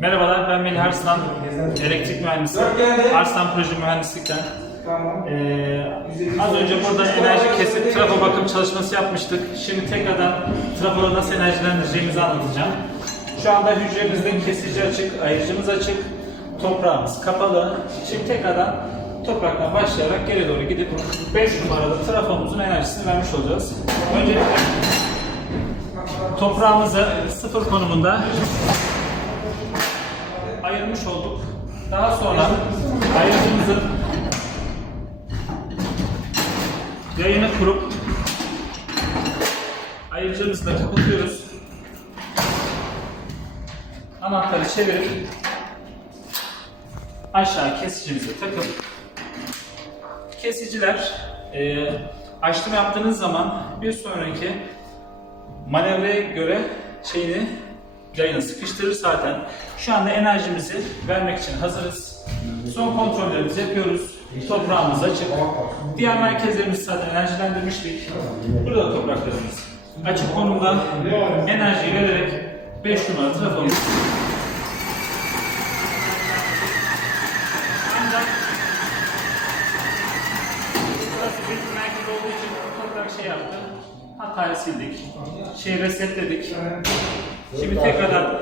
Merhabalar, ben Melih Arslan, elektrik mühendisi. Arslan Proje Mühendislik'ten. Ee, az önce burada enerji kesip trafo bakım çalışması yapmıştık. Şimdi tekrardan trafoları nasıl enerjilendireceğimizi anlatacağım. Şu anda hücremizde kesici açık, ayırıcımız açık, toprağımız kapalı. Şimdi tekrardan topraktan başlayarak geri doğru gidip 5 numaralı trafomuzun enerjisini vermiş olacağız. Öncelikle toprağımızı sıfır konumunda ayırmış olduk. Daha sonra ayırıcımızın yayını kurup ayırıcımızı da kapatıyoruz. Anahtarı çevirip aşağı kesicimizi takıp kesiciler e, açtım yaptığınız zaman bir sonraki manevraya göre şeyini yayını sıkıştırır zaten. Şu anda enerjimizi vermek için hazırız. Son kontrollerimizi yapıyoruz. Toprağımız açık. Diğer merkezlerimizi zaten enerjilendirmiştik. Burada da topraklarımız açık konumda enerjiyi vererek 5 numara trafomuz. Ancak burası bir merkez olduğu için toprak şey yaptı. Hatayı sildik. Şeyi resetledik. Şimdi tekrardan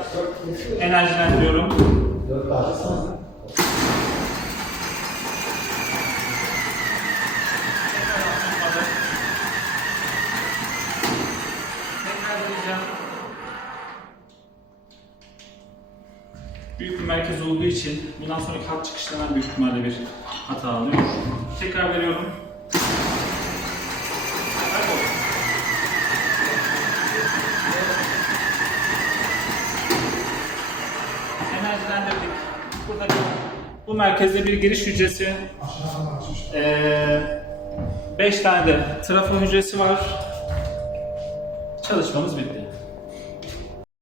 enerjilendiriyorum. Büyük bir merkez olduğu için bundan sonraki hat çıkışlarından büyük ihtimalle bir hata alıyor. Tekrar veriyorum. Enerjilendirdik. Burada bu merkezde bir giriş hücresi, 5 tane de trafo hücresi var. Çalışmamız bitti.